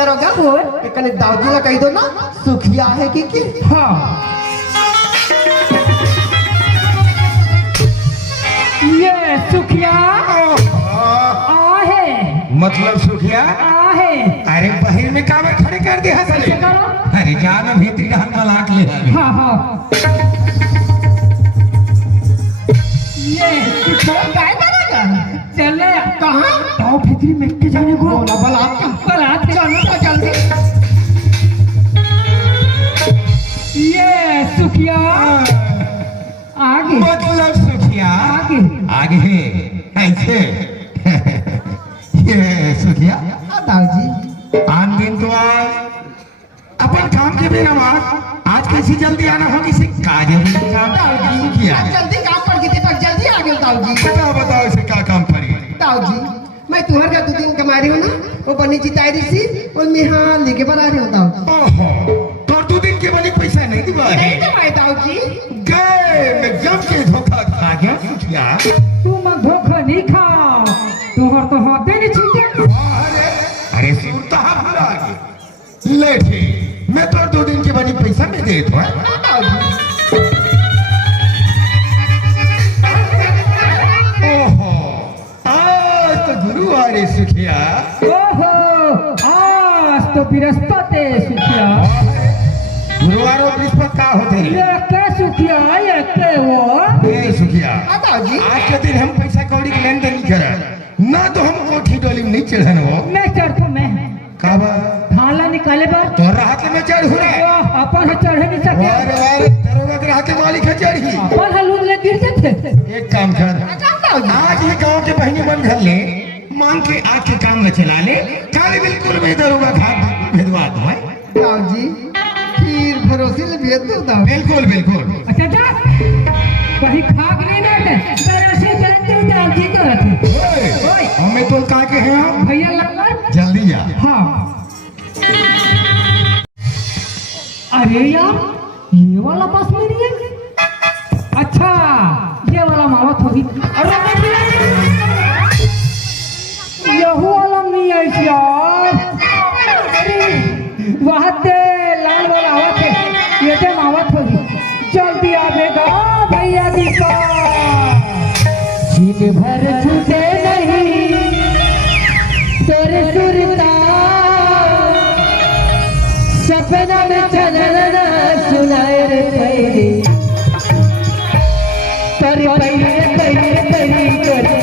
दरोगा कने दाऊजी ला कह दो ना सुखिया है कि हाँ ये सुखिया आहे मतलब सुखिया आहे। अरे बहिर में कावे खड़े कर दे हसले अरे जान भीतरी हम मलाक ले हाँ हाँ ये काय करेगा चले कहाँ तो भीतरी में के जाने को बलात जाना तो जल्दी ये सुखिया आगे मतलब सुखिया आगे आगे ऐसे ये सुखिया दाऊजी आन दिन तो आज अपन काम के बिना आज कैसी जल्दी आना हो किसी काज सुखिया जल्दी काम पड़ गई पर जल्दी आ गए दाऊजी। बताओ इसे क्या काम पड़ी दाऊजी मैं तुम्हारे का 2 दिन कमा रही हूँ ना वो बनी जिताई रही सी और मैं हाँ लेके बना रही हूँ दाऊजी। ओहो तो 2 दिन के बनी पैसा नहीं दिवा है नहीं दबाए दाऊजी गए मैं जब के धोखा खा गया सुखिया तुम धोखा नहीं खाओ तुहर तो होते नहीं छूटे अरे सुरता भुला गए ले ठीक मैं तो 2 दिन के बनी पैसा में दे दो ओहो आज तो गुरु आ रे सुखिया ओहो आज तो बृहस्पति सुखिया गुरुवार और बृहस्पति का होते ये के सुखिया ये के वो ए सुखिया दाऊजी आज के दिन हम पैसा कौड़ी के लेन देन नहीं करा ना तो हम कोठी डोली में नहीं चढ़न हो मैं चढ़तो मैं काबा थाला निकाले बार तो रात में चढ़ हो रे अपन चढ़े नहीं सके वारे वारे दरोगा के रात मालिक है चढ़ी अपन हलून ले गिर जाते एक काम कर आज ये गांव के बहनी बन घर ले मांग के आज के काम में चला ले काले बिल्कुल में दरोगा घाट भेजवा दो है दाऊजी खीर भरोसे ले भेज दो दाऊ। बिल्कुल बिल्कुल अच्छा जा कहीं खाक नहीं बैठे मेरे से चलते उतार जी करते ओए हमें तो का के हैं हम भैया लंगर जल्दी जा हाँ अरे यार ये वाला बस में नहीं है अच्छा ये वाला मावत होगी अरे यहू वाला नहीं है यार वहाँ ते लाल वाला आवत है ये ते मावत होगी जल्दी आवेगा भैया दिखा दिन भर छूटे नहीं तोरे सुरता सपना में चलना सुनाए रे पहले तोरे पहले पहले पहले करे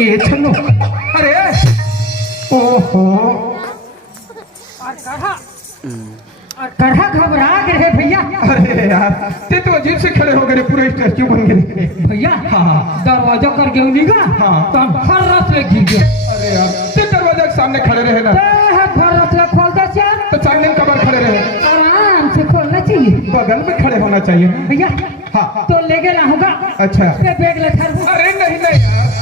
ये छन्नू अरे ओहो कढ़ा घबरा गए भैया अरे यार ते तो अजीब से खड़े हो गए पूरे स्टैच्यू बन गए भैया हाँ दरवाजा कर गए उन्हीं का हाँ तो हम हर रात ले गिर गए अरे यार ते दरवाजा के सामने खड़े रहे ना हर रात ले खोल दे यार तो सामने कबर खड़े रहे आराम से खोलना चाहिए बगल में खड़े होना चाहिए भैया हाँ तो ले गया होगा अच्छा बैग ले अरे नहीं नहीं यार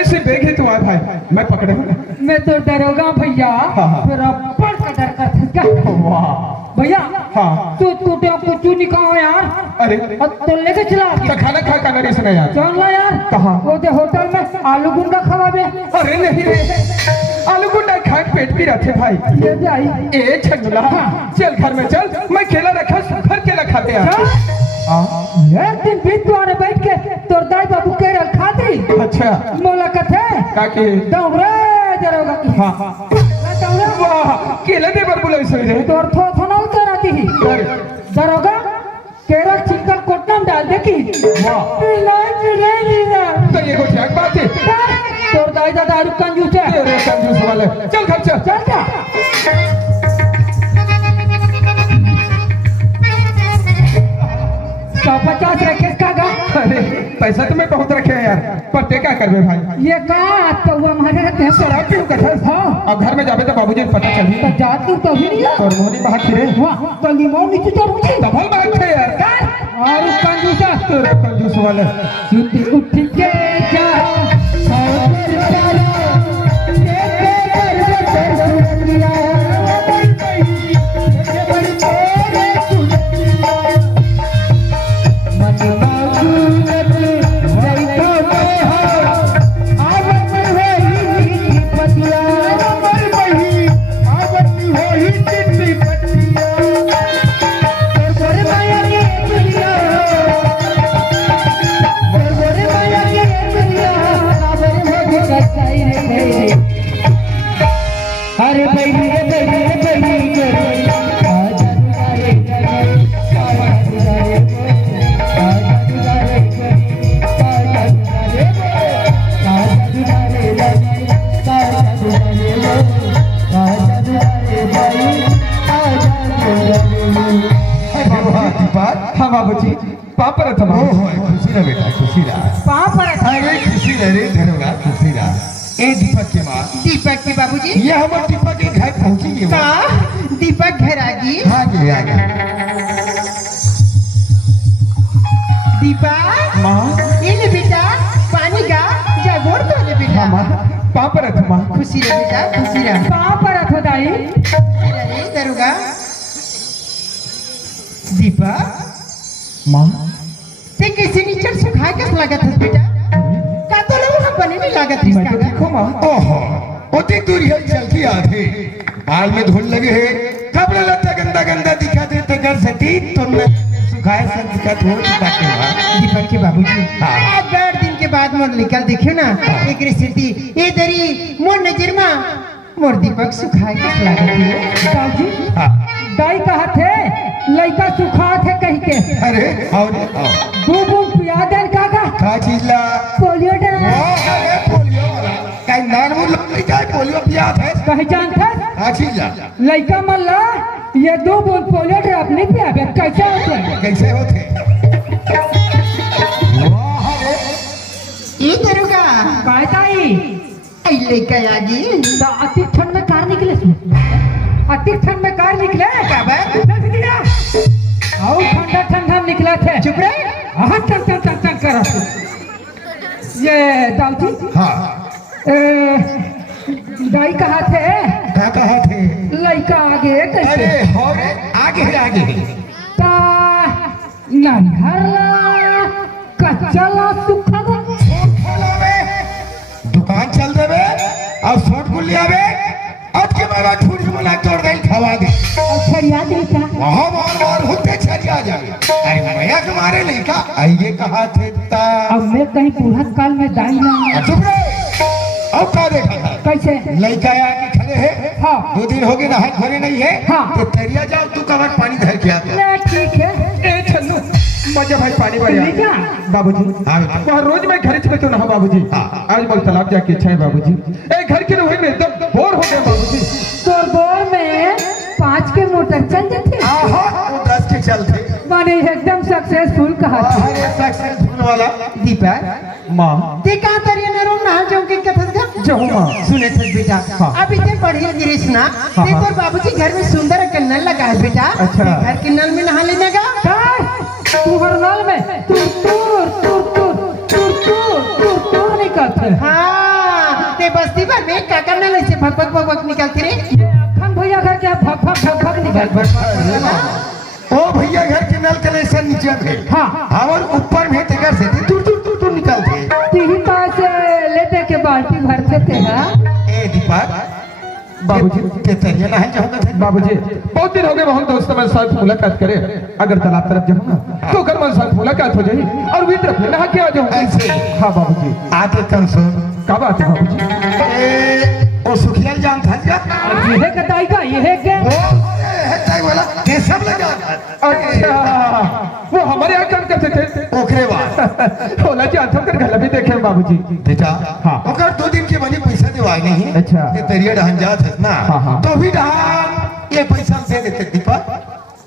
ऐसे बैग है तो आ भाई मैं पकड़े हूँ मैं तो डरोगा भैया फिर अपन का डर कर क्या वाह भैया हाँ तू कुछ नहीं कहा यार अरे तो लेके चला तो खाना खा का नहीं सुना यार चल ला यार कहाँ वो जो होटल में आलू गुंडा खवाबे अरे नहीं रे आलू गुंडा खा के पेट भी रखे भाई ये भी आई ए छगला चल घर में चल मैं केला रखा घर केला खाते हैं एक दिन बीत द्वारे बैठ के तोर दाई बाबू के खाती अच्छा मोला कथे काके दौड़े जरोगा की हाँ दौड़े वाह केला दे बर बुलाई सही रे तोर थो ना उतर आती ही दरोगा केरा चिकन कोटना डाल दे की वाह पिलाई पिलाई तो ये कुछ एक बात है तोर दाई दादा रुक कंजूस है तेरे कंजूस वाले चल घर चल चल जा 150 रखे कागा अरे पैसा तुम्हें बहुत रखे हैं यार पर ते क्या करबे भाई ये का तो वो हमारे रहते हैं शराब पीऊ कथा हाँ अब घर में जाबे तो बाबूजी को पता चली तो जात तू तो भी नहीं है और मोनी बाहर फिरे वाह तो लीमो नीचे चढ़ मुझे डबल बात है यार और कंजूस है तेरे कंजूस वाले सुती उठ के जा और फिर डालो देखे कर दिया अरे बैठी रे बैठी रे बैठी रे आजा दुलारे करे आजा दुलारे आजा दुलारे करे आजा दुलारे आजा दुलारे आजा दुलारे आजा दुलारे भाई आजा दुलारे बाबा दीपक हाँ बाबूजी पापा रहा था हो खुशी रह बेटा खुशी रह पाप पर अरे खुशी रह रे धनुला खुशी रह ए दीपक के माँ दीपक की बाबूजी ये हमारे दीपक के घर पहुंची गई का दीपक घर आ गई आगे आगे दीपक माँ ये ले बेटा पानी का जागोड़ तो ले बेटा माँ पापा रहा था माँ खुशी रह बेटा खुशी रह पाप पर अथो दाई अरे दरोगा दीपक माँ ते कैसे नीचे सुखाए कैसे लागत है बेटा का तो लोग हम बने नहीं लागत मैं तो इसका देखो माँ ओहो ओते दूर है चलती आधे बाल में धूल लगे है कपड़ा लत्ता गंदा गंदा दिखाते तो घर से तीन तो न सुखाए सब दिखा थोड़ी दिखाते हैं दीपक के बाबूजी हाँ। आज 8 दिन के बाद मोर निकल देखे ना एक रिश्ती ये दरी मोर नजर में मोर दीपक सुखाए कैसे लागत है दादी हाँ। दाई कहा थे लड़का सुखा थे कहीं के अरे आओ दो बूंद पिया दे काका का चीज ला पोलियो डरा अरे पोलियो वाला कहीं नानमुर लोग नहीं जाए पोलियो पियात है कहीं जानता का चीज ला लड़का मल्ला ये 2 बूंद पोलियो ड्रॉप नहीं पिया बे कैसे होते हैं कैसे होते वाह रे ये दरोगा काय दाई आई लेके आ गई तो अति ठंड में कार निकले अति ठंड में कार निकले का बात और ठंडा ठंडा निकला थे चुप रहे हाँ चल चल चल चल कर ये दाऊजी हाँ दाई कहा थे क्या कहा थे लड़का आगे कैसे अरे हो रे आगे है आगे है ता नन्हरला कच्चा ला सुखा गो खोलावे दुकान चल देवे और शॉर्ट को ले आवे आज के बाद ठूठ मुला तोड़ गई खवा दे अच्छा याद है क्या वहाँ बार होते छरिया जाए अरे भैया तुम्हारे नहीं का आइए कहा थे ता अब मैं कहीं पूरा काल में दाई ना चुप रहे अब का देखा था कैसे लड़का आके खड़े है हाँ 2 दिन हो गए नहाए धोने नहीं है हाँ। तो तरिया जाओ तू कवर पानी धर के आता ले ठीक है ए छल्लू मजा भाई पानी ले भर जा बाबूजी हाँ बेटा। वहाँ रोज मैं घर में तो नहा बाबूजी हाँ। आज बोल तालाब जाके अच्छा है बाबूजी ए घर के रहे में एकदम बोर हो गए बाबूजी तो बोर में 5 के मोटर चल जाते आहा वो 10 के चलते माने एकदम सक्सेसफुल कहा था अरे सक्सेसफुल वाला दीपक माँ ते कहाँ तरिया नरों ना जाऊँ के कथा का जो माँ सुने थे बेटा हाँ। अब इतने बढ़िया गिरीश ना हाँ, देखो हाँ। बाबूजी घर में सुंदर का नल लगा है बेटा अच्छा। ते घर के नल में नहा लेने का तू हर नाल में तूर तूर तूर तूर तूर तूर तूर तूर नहीं करते हाँ ते बस्ती भर में काका नल ऐसे भग भग भग भग निकलती रे अखन भैया घर के भग भग भग भग निकल ओ भैया घर के नल कनेक्शन नीचे में हाँ और ऊपर में तेकर से दूर दूर दूर दूर निकलते तीन पास लेते के बाल्टी भरते थे हाँ ए दीपक बाबूजी के तरिया ना है जाओ बाबूजी बहुत दिन हो गए बहुत दोस्तों मेरे साथ मुलाकात करे अगर तालाब तरफ जाऊँ ना तो अगर मेरे साथ मुलाकात हो जाए और भी तरफ नहा के आ जाऊँ ऐसे हाँ बाबूजी आके कम सुन क्या बात है बाबूजी ओ सुखिया जान था जा यह कटाई का यह के वो है ताई वाला ये सब लगा अच्छा वो हमारे यहाँ काम करते थे ओकरे बाद होला जी अंथम कर घर भी देखे बाबूजी बेटा हाँ। ओकर 2 दिन के बनी तो आई नहीं अच्छा। ये तरिया ढहन जात है ना हाँ। तो भी ढहान ये पैसा दे देते दीपक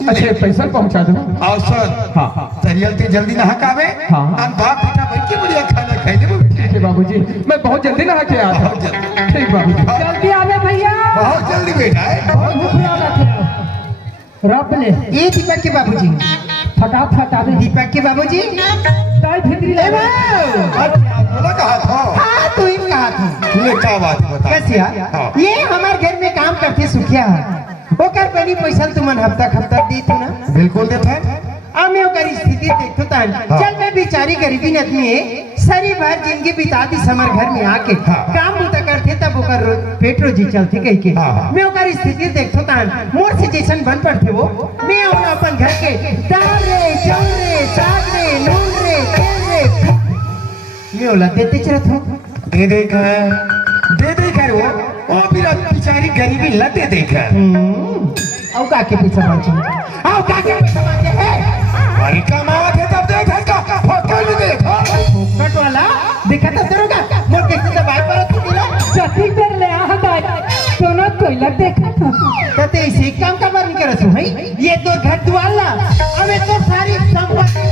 अच्छा पैसा पहुंचा दो। और सुन हाँ। तरियल ते जल्दी नहा कावे हाँ। हम बाप बेटा बैठ के बढ़िया खाना खाई ले ठीक है बाबूजी, मैं बहुत जल्दी नहा के आता बहुत हूँ। जल्दी ठीक बाबूजी। जल्दी आवे भैया, बहुत जल्दी बेटा है बहुत भूख लगा थे। रब ले ये दीपक के बाबूजी, फटाफट आवे। दीपक के बाबूजी। ताई फिक्री ए लगा। वाह! बोला कहा था हाँ तू ही कहा था तूने क्या बात बता कैसे हाँ। ये हमारे घर में काम करते सुखिया ओकर बनी पैसा तुमन हफ्ता दी तू ना बिल्कुल देता आमे ओकर स्थिति देखतो तान चल मैं बेचारी गरीबी आदमी है सारी बार जिंदगी बिता दी समर घर में आके हाँ। काम बुता करते तब ओकर पेट रोजी चलती कह के हाँ। मैं ओकर स्थिति देखतो तान मोर से जैसन बन पड़ते वो मैं और अपन घर के दाल रे चावल रे साग रे नून रे तेल रे मैं ओला देते चलत हूँ दे दे कर वो मेरा बेचारी गरीबी लते देकर औ का के पीछे बांचे औ का के पीछे बांचे है भाई कमावा थे तब देख का फोटो भी देख फोकट वाला देखा था दरोगा मोर के से बात पर तू मिला चटी कर ले आ गाय सोना कोयला देखा था। तो ऐसे काम का बार नहीं करत हूं भाई ये तो घर दुआला अबे तो सारी संपत्ति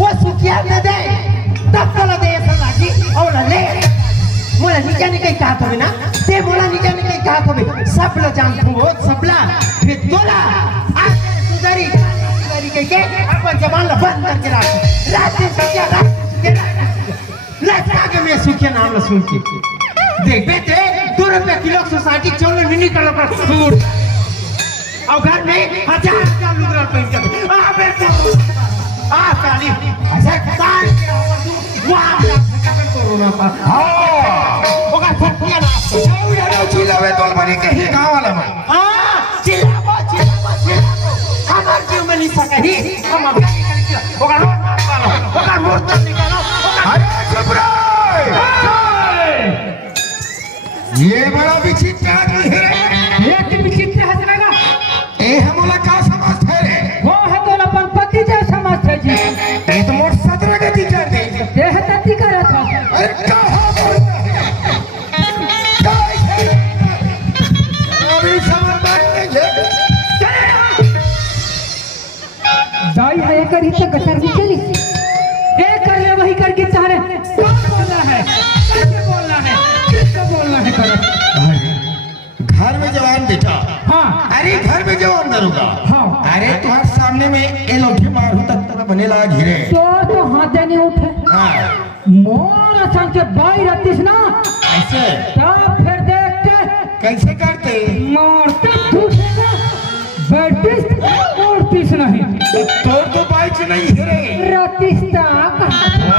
वो सुखिया दे दे तब तो दे समाजी और ले मोला निकाने कहीं कहा था ना ते मोला निकाने कहीं कहा था सब ला जान तू वो सबला फिर तोला आज सुधारी कह के अपन जबान ला बंद करके रख रात सुखिया रात के मैं सुखिया नाम ला सुन के देख बेटे 2 रुपया kilo society Chola mini colour पर सूट और घर में 1000 लुगरा पहन के आ बेटा आ काली ऐसा काल वाह कोरोना का हां ओका फटिया ना जाऊ चिल्लावे तोल बनी के ही गांव वाला में हां चिल्लाबो हमार क्यों मिल सके हम ओका ओका मूर्त निकालो अरे चुप रहे ये बड़ा विचित्र आदमी है ये कि विचित्र हसरेगा ए हमला का समझ है रे वो है तो अपन पति जो समझ है जी। ए तो मोर सदर गति कर दे देह तती करा था। अरे कहां बोलता है अभी समझ नहीं है दाई है कर ही तो गटर में चली ये कर ले वही करके चाहे कौन बोलना है कैसे बोलना है किसको बोलना है कर घर में जवान बेटा हाँ अरे घर में जवान दरोगा हाँ। अरे तुम्हारे सामने में ए लोठी मारू तक तेरा बने लगा घिरे तो हाथ नहीं उठे हाँ मोर असन के बाई रतिस ना ऐसे तब फिर देख के कैसे करते मारते दूसरे बैठिस मोरतिस नहीं तोर तो बाइक नहीं घिरे रतिस तक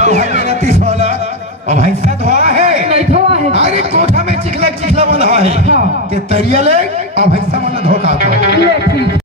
वो है मेरा तीस वाला और भाई साथ हुआ है नहीं धोआ है। अरे कोठा में चिखला बंधा है हाँ। ते तरिया ले और भैंसा मन धोखा ले